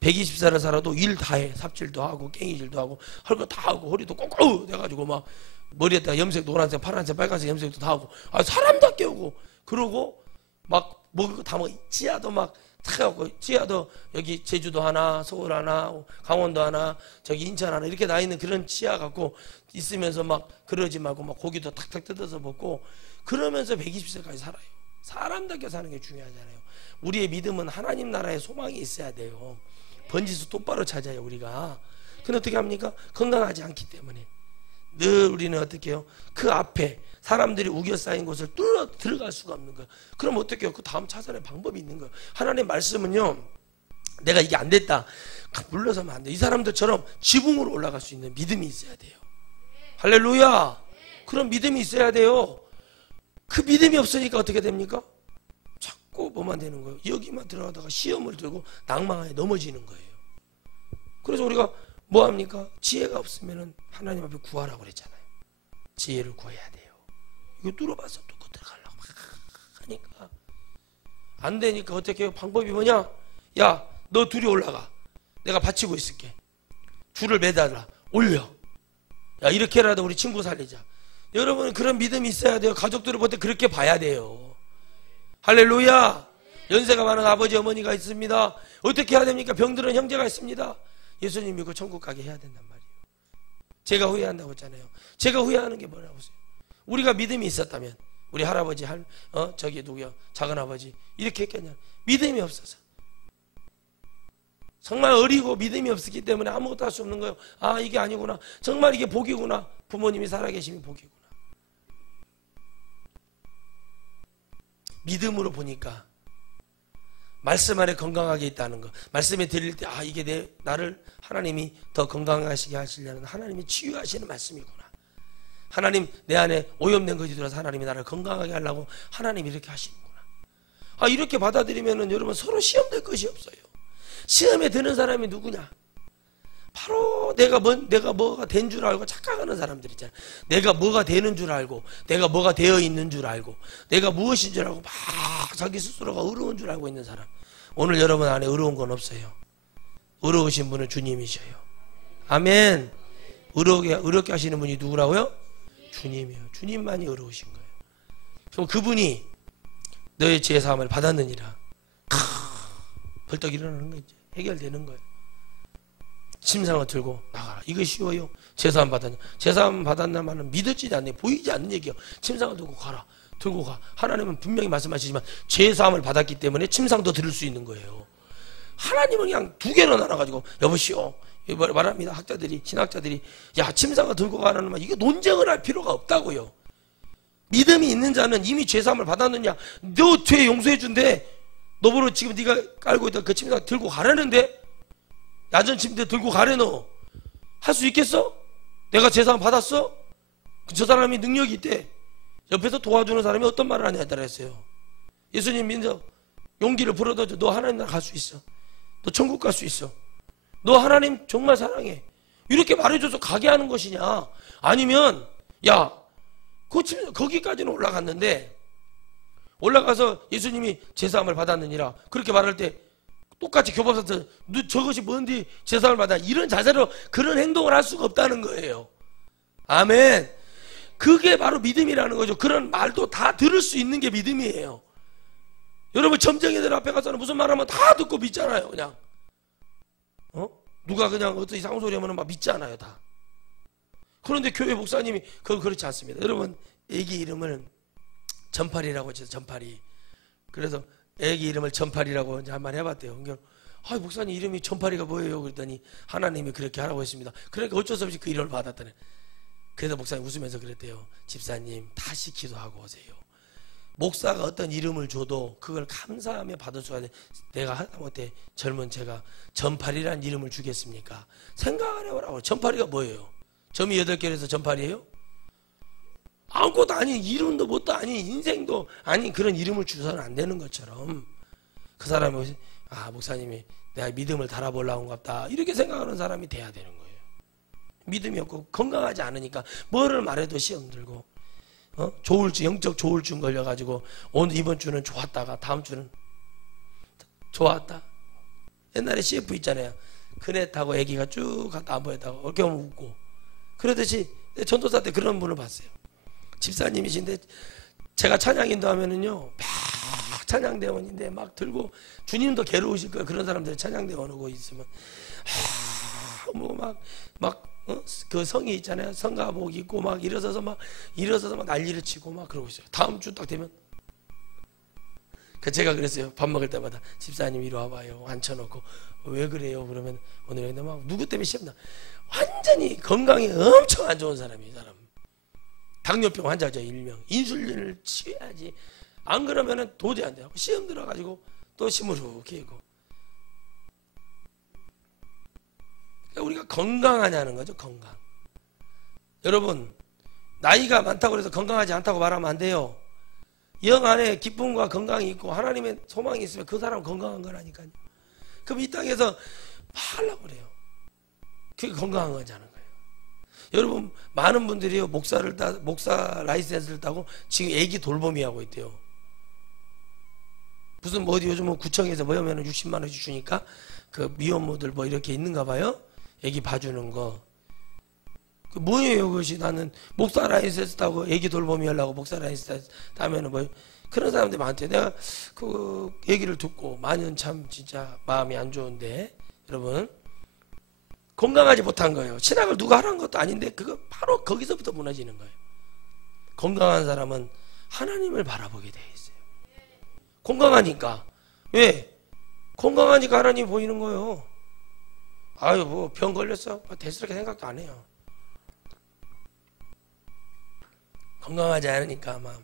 120살을 살아도 일 다 해. 삽질도 하고 깽이질도 하고 할 거 다 하고 허리도 꽁꽁 돼가지고 막 머리에다가 염색 노란색 파란색 빨간색 염색도 다 하고 사람답게 오고 그러고 막 먹을 거 다 먹고 지하도 막 타고 지하도 여기 제주도 하나 서울 하나 강원도 하나 저기 인천 하나 이렇게 나 있는 그런 지하 갖고 있으면서 막 그러지 말고 막 고기도 탁탁 뜯어서 먹고 그러면서 120세까지 살아요. 사람답게 사는 게 중요하잖아요. 우리의 믿음은 하나님 나라의 소망이 있어야 돼요. 번지수 똑바로 찾아요 우리가. 근데 어떻게 합니까? 건강하지 않기 때문에 늘 우리는 어떻게 해요? 그 앞에 사람들이 우겨싸인 곳을 뚫어 들어갈 수가 없는 거예요. 그럼 어떻게 해요? 그 다음 차선에 방법이 있는 거예요. 하나님의 말씀은요, 내가 이게 안 됐다 물러서면 안 돼. 이 사람들처럼 지붕으로 올라갈 수 있는 믿음이 있어야 돼요. 할렐루야. 그런 믿음이 있어야 돼요. 그 믿음이 없으니까 어떻게 됩니까? 자꾸 뭐만 되는 거예요. 여기만 들어가다가 시험을 들고 낭망하에 넘어지는 거예요. 그래서 우리가 뭐 합니까? 지혜가 없으면 하나님 앞에 구하라고 그랬잖아요. 지혜를 구해야 돼요. 이거 뚫어봐서 뚫고 들어가려고 막 하니까 안 되니까 어떻게 해요? 방법이 뭐냐? 야, 너 둘이 올라가. 내가 받치고 있을게. 줄을 매달라. 올려. 야, 이렇게라도 우리 친구 살리자. 여러분 그런 믿음이 있어야 돼요. 가족들을 볼 때 그렇게 봐야 돼요. 할렐루야. 연세가 많은 아버지 어머니가 있습니다. 어떻게 해야 됩니까? 병들은 형제가 있습니다. 예수님 믿고 천국 가게 해야 된단 말이에요. 제가 후회한다고 했잖아요. 제가 후회하는 게 뭐라고 했어요? 우리가 믿음이 있었다면 우리 할아버지 저기 누구요? 작은아버지 이렇게 했겠냐? 믿음이 없어서 정말 어리고 믿음이 없었기 때문에 아무것도 할 수 없는 거예요. 아, 이게 아니구나. 정말 이게 복이구나. 부모님이 살아계심이 복이구나. 믿음으로 보니까 말씀 안에 건강하게 있다는 거. 말씀에 드릴 때, 아, 이게 나를 하나님이 더 건강하시게 하시려는 하나님이 치유하시는 말씀이구나. 하나님, 내 안에 오염된 것이 들어서 하나님이 나를 건강하게 하려고 하나님이 이렇게 하시는구나. 아, 이렇게 받아들이면은 여러분 서로 시험 될 것이 없어요. 시험에 드는 사람이 누구냐? 바로 내가 뭐가 된 줄 알고 착각하는 사람들 있잖아요. 내가 뭐가 되는 줄 알고, 내가 뭐가 되어 있는 줄 알고, 내가 무엇인 줄 알고 막 자기 스스로가 의로운 줄 알고 있는 사람. 오늘 여러분 안에 의로운 건 없어요. 의로우신 분은 주님이셔요. 아멘. 의롭게 하시는 분이 누구라고요? 주님이요. 주님만이 의로우신 거예요. 그럼 그분이 너의 죄 사함을 받았느니라. 벌떡 일어나는 거죠. 해결되는 거예요. 침상을 들고 나가라. 이거 쉬워요. 제사함 받았냐? 제사함 받았나 말은 믿어지지 않네. 보이지 않는 얘기예요. 침상을 들고 가라. 들고 가. 하나님은 분명히 말씀하시지만 제사함을 받았기 때문에 침상도 들을 수 있는 거예요. 하나님은 그냥 두 개로 나눠가지고 여보시오 말합니다. 학자들이, 신학자들이, 야, 침상을 들고 가라는 말, 이거 논쟁을 할 필요가 없다고요. 믿음이 있는 자는 이미 죄사함을 받았느냐? 너 죄 용서해 준대. 너보러 지금 네가 깔고 있던 그 침상 들고 가라는데, 야전 침대 들고 가래. 너 할 수 있겠어? 내가 죄사함 받았어? 저 사람이 능력이 있대. 옆에서 도와주는 사람이 어떤 말을 하냐에 따라 했어요. 예수님 믿어. 용기를 불어넣어줘. 너 하나님 나라 갈 수 있어. 너 천국 갈 수 있어. 너 하나님 정말 사랑해. 이렇게 말해줘서 가게 하는 것이냐? 아니면, 야, 거기까지는 올라갔는데, 올라가서 예수님이 제사함을 받았느니라 그렇게 말할 때 똑같이 교법사서 너 저것이 뭔데 제사함을 받아, 이런 자세로 그런 행동을 할 수가 없다는 거예요. 아멘. 그게 바로 믿음이라는 거죠. 그런 말도 다 들을 수 있는 게 믿음이에요. 여러분, 점쟁이들 앞에 가서는 무슨 말하면 다 듣고 믿잖아요. 그냥 누가 그냥 어떤 이상한 소리 하면 막 믿잖아요. 다. 그런데 교회 목사님이 그렇지 않습니다. 여러분, 애기 이름을 전팔이라고 했죠. 전팔이. 그래서 애기 이름을 전팔이라고 이제 한번 해봤대요. 그러니까, 아, 목사님 이름이 전팔이가 뭐예요? 그랬더니 하나님이 그렇게 하라고 했습니다. 그러니까 어쩔 수 없이 그 이름을 받았다네. 그래서 목사님 웃으면서 그랬대요. 집사님, 다시 기도하고 오세요. 목사가 어떤 이름을 줘도 그걸 감사하며 받을 수가 돼. 내가 하다못해 젊은 제가 전팔이라는 이름을 주겠습니까? 생각을 해보라고. 전팔이가 뭐예요? 점이 8개라서 전팔이에요? 아무것도 아닌, 이름도 뭣도 아닌, 인생도 아닌 그런 이름을 주서는 안 되는 것처럼 그 사람이, 아, 목사님이 내가 믿음을 달아보려고 갑다, 이렇게 생각하는 사람이 돼야 되는 거예요. 믿음이 없고 건강하지 않으니까 뭐를 말해도 시험 들고, 조울증, 영적 조울증 걸려가지고 오늘 이번 주는 좋았다가 다음 주는 좋았다. 옛날에 CF 있잖아요. 그네 타고 애기가 쭉 갔다 안 보였다고 이렇게 하면 웃고, 그러듯이 전도사 때 그런 분을 봤어요. 집사님이신데 제가 찬양인도 하면은요 막 찬양대원인데 막 들고, 주님도 괴로우실 거예요. 그런 사람들이 찬양대원 오고 있으면 뭐 그 성이 있잖아요. 성가복 입고 막 일어서서 막 난리를 치고 막 그러고 있어요. 다음 주 딱 되면 제가 그랬어요. 밥 먹을 때마다 집사님 이리 와봐요. 앉혀놓고 왜 그래요? 그러면 오늘 막 누구 때문에 시험나. 완전히 건강이 엄청 안 좋은 사람이, 이 사람 당뇨병 환자죠. 일명 인슐린을 취해야지. 안 그러면은 도저히 안 돼요. 시험 들어가지고 또 시무룩해 있고. 우리가 건강하냐는 거죠. 건강. 여러분, 나이가 많다고 해서 건강하지 않다고 말하면 안 돼요. 영 안에 기쁨과 건강이 있고 하나님의 소망이 있으면 그 사람은 건강한 거라니까요. 그럼 이 땅에서 하려고 그래요. 그게 건강한 거잖아요. 여러분, 많은 분들이요 목사 라이센스를 따고 지금 애기 돌보미 하고 있대요. 무슨 뭐 어디 요즘 구청에서 뭐 하면 60만 원씩 주니까 그 미혼모들 뭐 이렇게 있는가 봐요. 애기 봐주는 거. 그 뭐예요 그것이? 나는 목사 라이센스 따고 애기 돌보미 하려고 목사 라이센스 따면은 뭐 그런 사람들이 많대요. 내가 그 얘기를 듣고 많은 참 진짜 마음이 안 좋은데, 여러분, 건강하지 못한 거예요. 신학을 누가 하라는 것도 아닌데 그거 바로 거기서부터 무너지는 거예요. 건강한 사람은 하나님을 바라보게 돼 있어요. 건강하니까. 왜? 건강하니까 하나님이 보이는 거예요. 아유 뭐 병 걸렸어? 대수롭게 생각도 안 해요. 건강하지 않으니까 막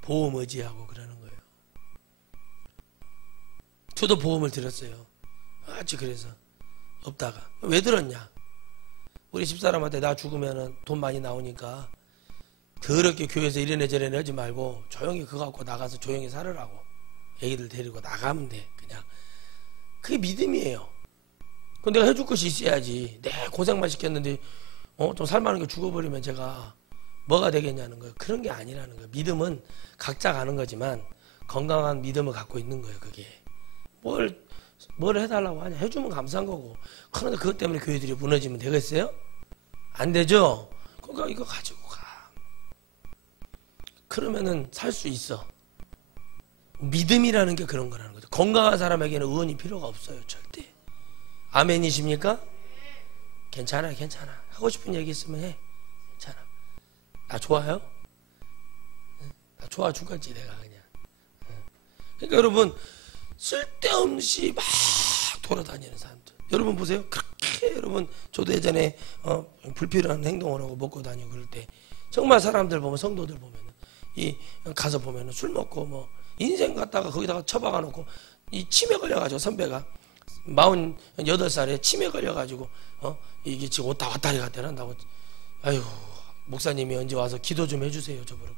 보험 의지하고 그러는 거예요. 저도 보험을 들었어요. 아주 그래서 없다가 왜 들었냐? 우리 집사람한테 나 죽으면은 돈 많이 나오니까 더럽게 교회에서 이래내 저래내 하지 말고 조용히 그거 갖고 나가서 조용히 살으라고. 애기들 데리고 나가면 돼. 그냥 그게 믿음이에요. 그럼 내가 해줄 것이 있어야지. 내 고생만 시켰는데 좀 살만한 게 죽어버리면 제가 뭐가 되겠냐는 거예요. 그런 게 아니라는 거예요. 믿음은 각자 가는 거지만 건강한 믿음을 갖고 있는 거예요. 그게 뭘 해달라고 하냐. 해주면 감사한 거고. 그런데 그것 때문에 교회들이 무너지면 되겠어요? 안 되죠? 그러니까 이거 가지고 가. 그러면은 살 수 있어. 믿음이라는 게 그런 거라는 거죠. 건강한 사람에게는 의원이 필요가 없어요. 절대. 아멘이십니까? 괜찮아 괜찮아. 하고 싶은 얘기 있으면 해. 괜찮아. 나 좋아요? 나 좋아 죽겠지 내가 그냥. 그러니까 여러분 쓸데없이 막 돌아다니는 사람들. 여러분 보세요. 그렇게 여러분 저도 예전에 불필요한 행동을 하고 먹고 다니고 그럴 때 정말 사람들 보면 성도들 보면 이 가서 보면은 술 먹고 뭐 인생 갖다가 거기다가 처박아 놓고 이 치매 걸려가지고 선배가 48살에 치매 걸려가지고 이게 지금 왔다리 갔다리 한다고. 아유 목사님이 언제 와서 기도 좀 해주세요 저보러.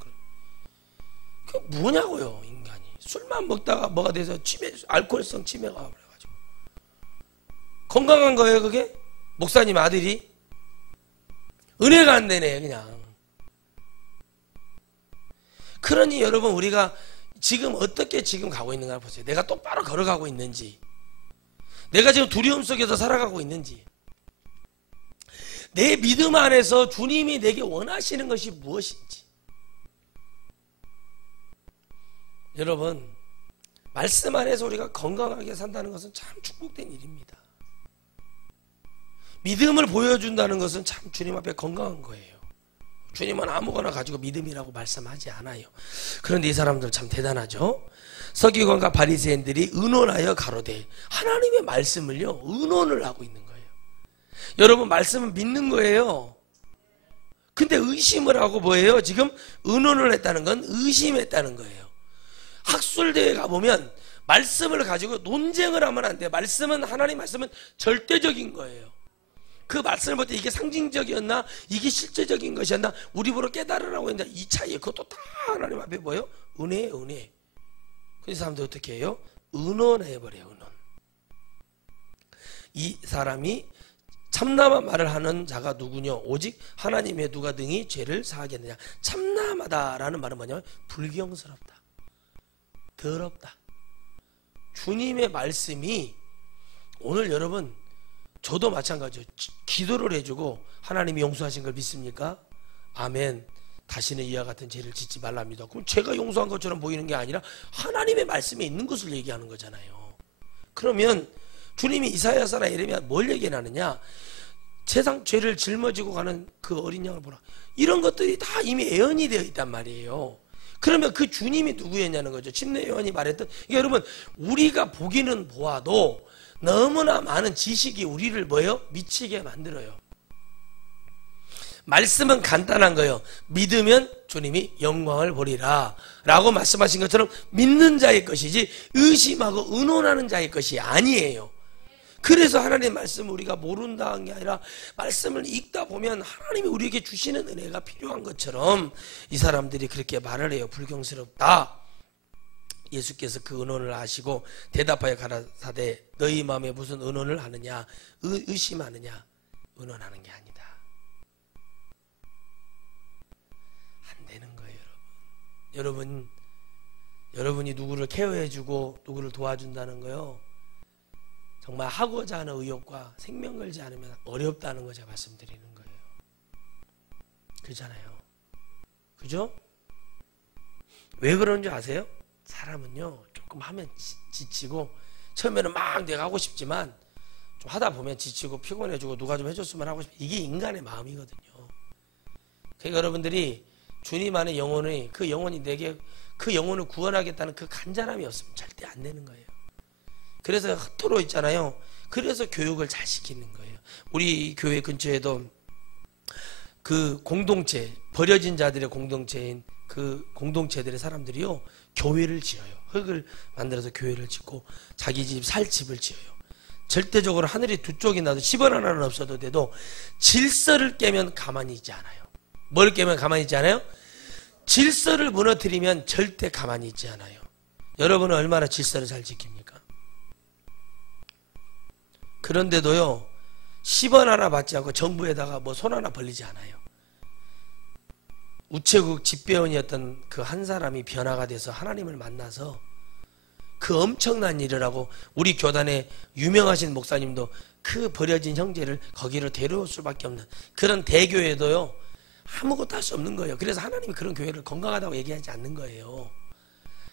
그 뭐냐고요 인간이. 술만 먹다가 뭐가 돼서 치매, 알코올성 치매가 와버려가지고. 건강한 거예요 그게? 목사님 아들이? 은혜가 안 되네 그냥. 그러니 여러분 우리가 지금 어떻게 지금 가고 있는가 보세요. 내가 똑바로 걸어가고 있는지, 내가 지금 두려움 속에서 살아가고 있는지, 내 믿음 안에서 주님이 내게 원하시는 것이 무엇인지. 여러분 말씀 안에서 우리가 건강하게 산다는 것은 참 축복된 일입니다. 믿음을 보여준다는 것은 참 주님 앞에 건강한 거예요. 주님은 아무거나 가지고 믿음이라고 말씀하지 않아요. 그런데 이 사람들 참 대단하죠. 서기관과 바리새인들이 의논하여 가로되 하나님의 말씀을요 의논을 하고 있는 거예요. 여러분 말씀은 믿는 거예요. 근데 의심을 하고 뭐예요? 지금 의논을 했다는 건 의심했다는 거예요. 학술대회 가보면 말씀을 가지고 논쟁을 하면 안 돼요. 말씀은 하나님 말씀은 절대적인 거예요. 그 말씀을 볼 때 이게 상징적이었나 이게 실제적인 것이었나 우리 보러 깨달으라고 했는데 이 차이에 그것도 다 하나님 앞에 뭐예요? 은혜예요 은혜. 그 사람들 어떻게 해요? 의논해버려요 의논. 이 사람이 참남한 말을 하는 자가 누구냐 오직 하나님의 누가 등이 죄를 사하겠느냐. 참남하다라는 말은 뭐냐면 불경스럽다, 더럽다. 주님의 말씀이 오늘 여러분 저도 마찬가지예요. 기도를 해주고 하나님이 용서하신 걸 믿습니까? 아멘. 다시는 이와 같은 죄를 짓지 말랍니다. 그럼 제가 용서한 것처럼 보이는 게 아니라 하나님의 말씀에 있는 것을 얘기하는 거잖아요. 그러면 주님이 이사야서나 예레미야 뭘 얘기하느냐, 세상 죄를 짊어지고 가는 그 어린 양을 보라. 이런 것들이 다 이미 예언이 되어 있단 말이에요. 그러면 그 주님이 누구였냐는 거죠. 침례 요한이 말했던. 그러니까 여러분 우리가 보기는 보아도 너무나 많은 지식이 우리를 뭐예요? 미치게 만들어요. 말씀은 간단한 거예요. 믿으면 주님이 영광을 보리라 라고 말씀하신 것처럼 믿는 자의 것이지 의심하고 의논하는 자의 것이 아니에요. 그래서 하나님의 말씀을 우리가 모른다는 게 아니라 말씀을 읽다 보면 하나님이 우리에게 주시는 은혜가 필요한 것처럼 이 사람들이 그렇게 말을 해요. 불경스럽다. 예수께서 그 의논을 하시고 대답하여 가라사대 너희 마음에 무슨 의논을 하느냐, 의심하느냐. 의논하는 게 아니다. 안 되는 거예요. 여러분이 누구를 케어해주고 누구를 도와준다는 거요, 정말 하고자 하는 의욕과 생명 걸지 않으면 어렵다는 거 제가 말씀드리는 거예요. 그렇잖아요. 그죠? 왜 그런 줄 아세요? 사람은요 조금 하면 지치고 처음에는 막 내가 하고 싶지만 좀 하다 보면 지치고 피곤해지고 누가 좀 해줬으면 하고 싶어. 이게 인간의 마음이거든요. 그러니까 여러분들이 주님 안에 영혼이, 그 영혼이 내게 그 영혼을 구원하겠다는 그 간절함이 없으면 절대 안 되는 거예요. 그래서 흩어로 있잖아요. 그래서 교육을 잘 시키는 거예요. 우리 교회 근처에도 그 공동체, 버려진 자들의 공동체인 그 공동체들의 사람들이요, 교회를 지어요. 흙을 만들어서 교회를 짓고 자기 집 살 집을 지어요. 절대적으로 하늘이 두 쪽이 나도 10원 하나는 없어도 돼도 질서를 깨면 가만히 있지 않아요. 뭘 깨면 가만히 있지 않아요? 질서를 무너뜨리면 절대 가만히 있지 않아요. 여러분은 얼마나 질서를 잘 지킵니까? 그런데도요, 10원 하나 받지 않고 정부에다가 뭐 손 하나 벌리지 않아요. 우체국 집배원이었던 그 한 사람이 변화가 돼서 하나님을 만나서 그 엄청난 일을 하고, 우리 교단의 유명하신 목사님도 그 버려진 형제를 거기로 데려올 수밖에 없는 그런 대교회도요, 아무것도 할 수 없는 거예요. 그래서 하나님이 그런 교회를 건강하다고 얘기하지 않는 거예요.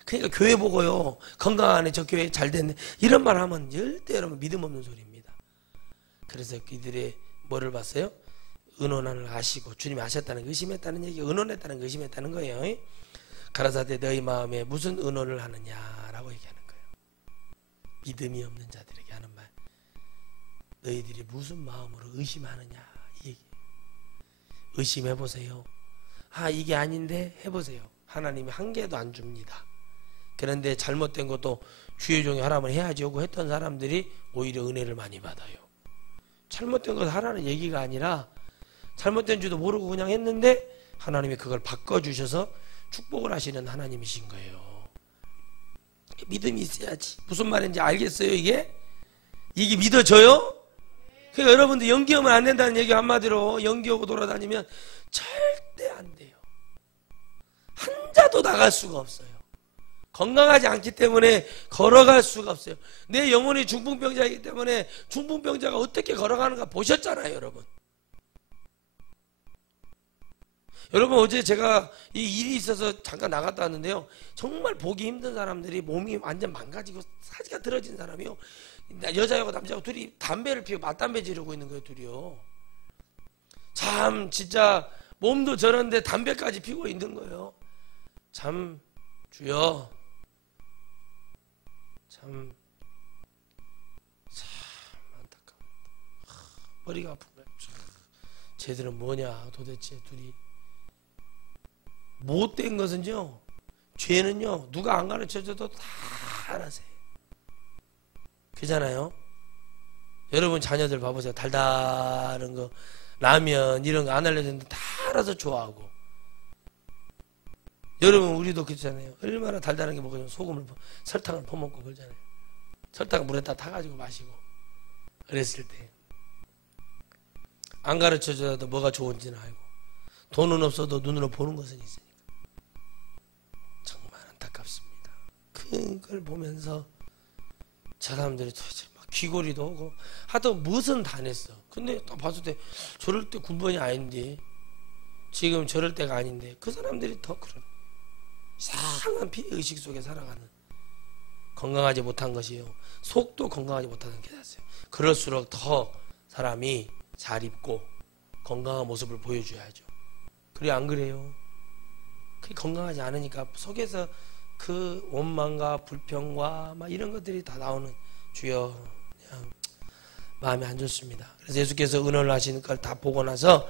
그러니까 교회 보고요, 건강하네, 저 교회 잘 됐네, 이런 말 하면 절대 여러분 믿음 없는 소리입니다. 그래서 그들의 뭐를 봤어요? 은혼을 아시고 주님이 아셨다는 거, 의심했다는 얘기, 은혼했다는 거, 의심했다는 거예요. 가라사대 너희 마음에 무슨 은혼을 하느냐라고 얘기하는 거예요. 믿음이 없는 자들에게 하는 말, 너희들이 무슨 마음으로 의심하느냐 이 얘기. 의심해보세요. 아, 이게 아닌데 해보세요. 하나님이 한 개도 안 줍니다. 그런데 잘못된 것도 주의 종이 하라면 해야지 하고 했던 사람들이 오히려 은혜를 많이 받아요. 잘못된 것 하라는 얘기가 아니라 잘못된 줄도 모르고 그냥 했는데 하나님이 그걸 바꿔주셔서 축복을 하시는 하나님이신 거예요. 믿음이 있어야지. 무슨 말인지 알겠어요? 이게 믿어져요? 그러니까 여러분들 연기하면 안 된다는 얘기, 한마디로 연기하고 돌아다니면 절대 안 돼요. 한 자도 나갈 수가 없어요. 건강하지 않기 때문에 걸어갈 수가 없어요. 내 영혼이 중풍병자이기 때문에 중풍병자가 어떻게 걸어가는가 보셨잖아요, 여러분. 여러분, 어제 제가 이 일이 있어서 잠깐 나갔다 왔는데요, 정말 보기 힘든 사람들이 몸이 완전 망가지고 사지가 들어진 사람이요, 여자하고 남자하고 둘이 담배를 피우고 맞담배 지르고 있는 거예요, 둘이요. 참 진짜 몸도 저런데 담배까지 피우고 있는 거예요. 참 주여, 참 안타까워. 머리가 아픈 거예요. 쟤들은 뭐냐 도대체. 둘이 못된 것은요, 죄는요, 누가 안 가르쳐줘도 다 알아서 해요. 그잖아요. 여러분 자녀들 봐보세요. 달달한 거, 라면 이런 거 안 알려줬는데 다 알아서 좋아하고. 여러분 우리도 그렇잖아요. 얼마나 달달한 게 먹으면 소금을, 설탕을 퍼먹고 그러잖아요. 설탕을 물에다 타가지고 마시고. 그랬을 때 안 가르쳐줘도 뭐가 좋은지는 알고, 돈은 없어도 눈으로 보는 것은 있으니까. 정말 안타깝습니다. 그걸 보면서 저 사람들이 도대체 막 귀걸이도 오고 하여튼 무슨 다 냈어. 근데 딱 봤을 때 저럴 때 군번이 아닌데, 지금 저럴 때가 아닌데, 그 사람들이 더 그런 이상한 피의식 속에 살아가는, 건강하지 못한 것이요, 속도 건강하지 못하는 게 낫어요. 그럴수록 더 사람이 잘 입고 건강한 모습을 보여줘야죠. 그래, 안 그래요? 그게 건강하지 않으니까 속에서 그 원망과 불평과 막 이런 것들이 다 나오는, 주여 그냥 마음이 안 좋습니다. 그래서 예수께서 은혜를 하시는 걸 다 보고 나서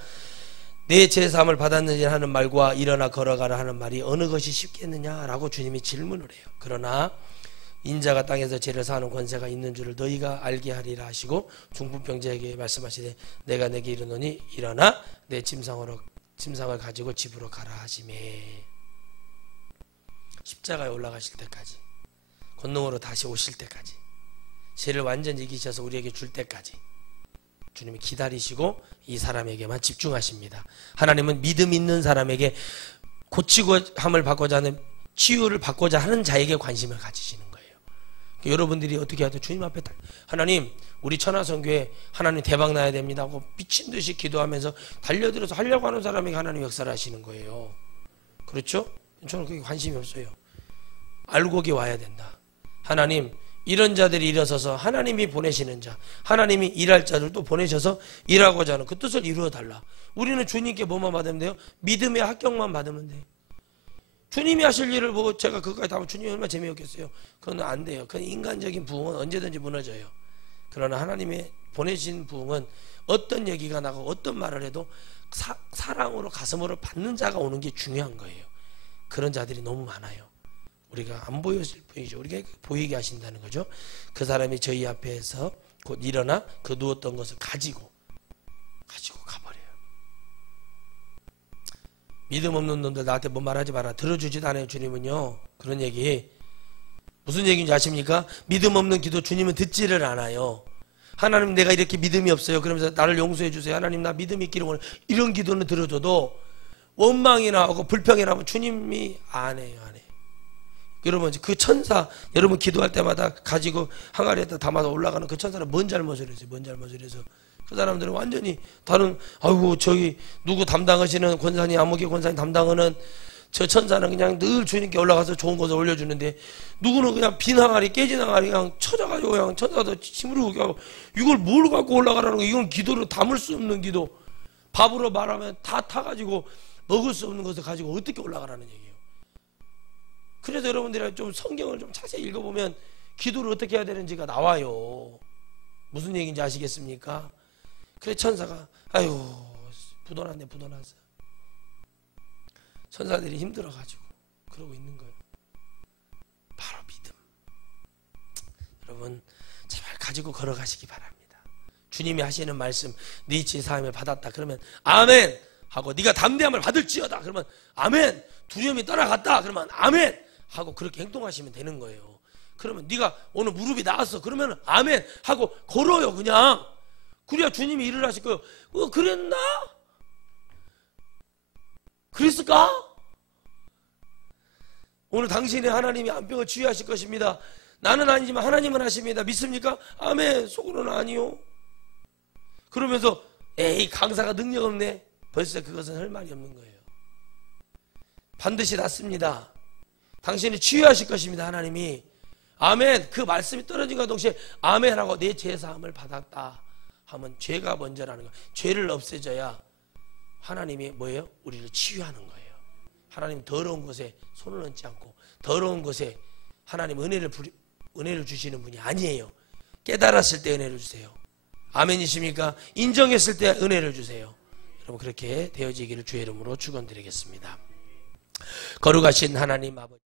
내 제사함을 받았느냐 하는 말과 일어나 걸어가라 하는 말이 어느 것이 쉽겠느냐라고 주님이 질문을 해요. 그러나 인자가 땅에서 죄를 사하는 권세가 있는 줄을 너희가 알게 하리라 하시고 중풍병자에게 말씀하시되 내가 내게 이르노니 일어나 내 침상을 가지고 집으로 가라 하시매. 십자가에 올라가실 때까지, 권능으로 다시 오실 때까지, 죄를 완전히 이기셔서 우리에게 줄 때까지 주님이 기다리시고 이 사람에게만 집중하십니다. 하나님은 믿음 있는 사람에게 고치고 함을 받고자 하는, 치유를 받고자 하는 자에게 관심을 가지시는 거예요. 여러분들이 어떻게 하든 주님 앞에 하나님, 우리 천하성교회 하나님 대박 나야 됩니다 하고 미친 듯이 기도하면서 달려들어서 하려고 하는 사람에게 하나님 역사를 하시는 거예요. 그렇죠? 저는 그게 관심이 없어요. 알곡이 와야 된다. 하나님, 이런 자들이 일어서서 하나님이 보내시는 자, 하나님이 일할 자들도 보내셔서 일하고자 하는 그 뜻을 이루어달라. 우리는 주님께 뭐만 받으면 돼요? 믿음의 합격만 받으면 돼요. 주님이 하실 일을 보고 제가 그것까지 다 하면 주님이 얼마나 재미없겠어요. 그건 안 돼요. 그건 인간적인 부흥은 언제든지 무너져요. 그러나 하나님의 보내신 부흥은 어떤 얘기가 나고 어떤 말을 해도 사랑으로 가슴으로 받는 자가 오는 게 중요한 거예요. 그런 자들이 너무 많아요. 우리가 안 보였을 뿐이죠. 우리가 보이게 하신다는 거죠. 그 사람이 저희 앞에서 곧 일어나 그 누웠던 것을 가지고 가버려요. 믿음 없는 놈들 나한테 뭐 말하지 마라. 들어주지도 않아요. 주님은요. 그런 얘기 무슨 얘기인지 아십니까? 믿음 없는 기도 주님은 듣지를 않아요. 하나님 내가 이렇게 믿음이 없어요. 그러면서 나를 용서해 주세요. 하나님 나 믿음이 있기를 원해. 이런 기도는 들어줘도 원망이나 하고 불평이나 하면 주님이 안 해요. 여러분 그 천사 여러분 기도할 때마다 가지고 항아리에다 담아서 올라가는 그 천사는 뭔 잘못을 했어요. 뭔 잘못을 해서 그 사람들은 완전히 다른 아이고 저기 누구 담당하시는 권사님 아무개 권사님 담당하는 저 천사는 그냥 늘 주님께 올라가서 좋은 것을 올려주는데 누구는 그냥 빈 항아리 깨진 항아리 그냥 쳐져가지고 그냥 천사도 힘으로 하고 이걸 뭘 갖고 올라가라는 거. 이건 기도로 담을 수 없는 기도. 밥으로 말하면 다 타가지고 먹을 수 없는 것을 가지고 어떻게 올라가라는 얘기예요. 그래서 여러분들이 좀 성경을 좀 자세히 읽어보면 기도를 어떻게 해야 되는지가 나와요. 무슨 얘기인지 아시겠습니까? 그래 천사가 아유 부도났네 부도났어. 천사들이 힘들어가지고 그러고 있는 거예요. 바로 믿음. 여러분 제발 가지고 걸어가시기 바랍니다. 주님이 하시는 말씀 네 죄 사함을 받았다 그러면 아멘 하고 네가 담대함을 받을지어다 그러면 아멘. 두려움이 떠나갔다 그러면 아멘 하고 그렇게 행동하시면 되는 거예요. 그러면 네가 오늘 무릎이 나았어 그러면 아멘 하고 걸어요. 그냥 그래야 주님이 일을 하실 거예요. 그랬나? 그랬을까? 오늘 당신의 하나님이 안병을 치유하실 것입니다. 나는 아니지만 하나님은 하십니다. 믿습니까? 아멘. 속으로는 아니요. 그러면서 에이 강사가 능력 없네. 벌써 그것은 할 말이 없는 거예요. 반드시 낫습니다. 당신이 치유하실 것입니다. 하나님이 아멘. 그 말씀이 떨어진과 동시에 아멘 하고 내 죄사함을 받았다 하면 죄가 먼저라는 거예요. 죄를 없애줘야 하나님이 뭐예요? 우리를 치유하는 거예요. 하나님 더러운 것에 손을 얹지 않고 더러운 것에 하나님 은혜를 주시는 분이 아니에요. 깨달았을 때 은혜를 주세요. 아멘이십니까? 인정했을 때 은혜를 주세요. 여러분 그렇게 되어지기를 주의 이름으로 축원드리겠습니다. 거룩하신 하나님 아버지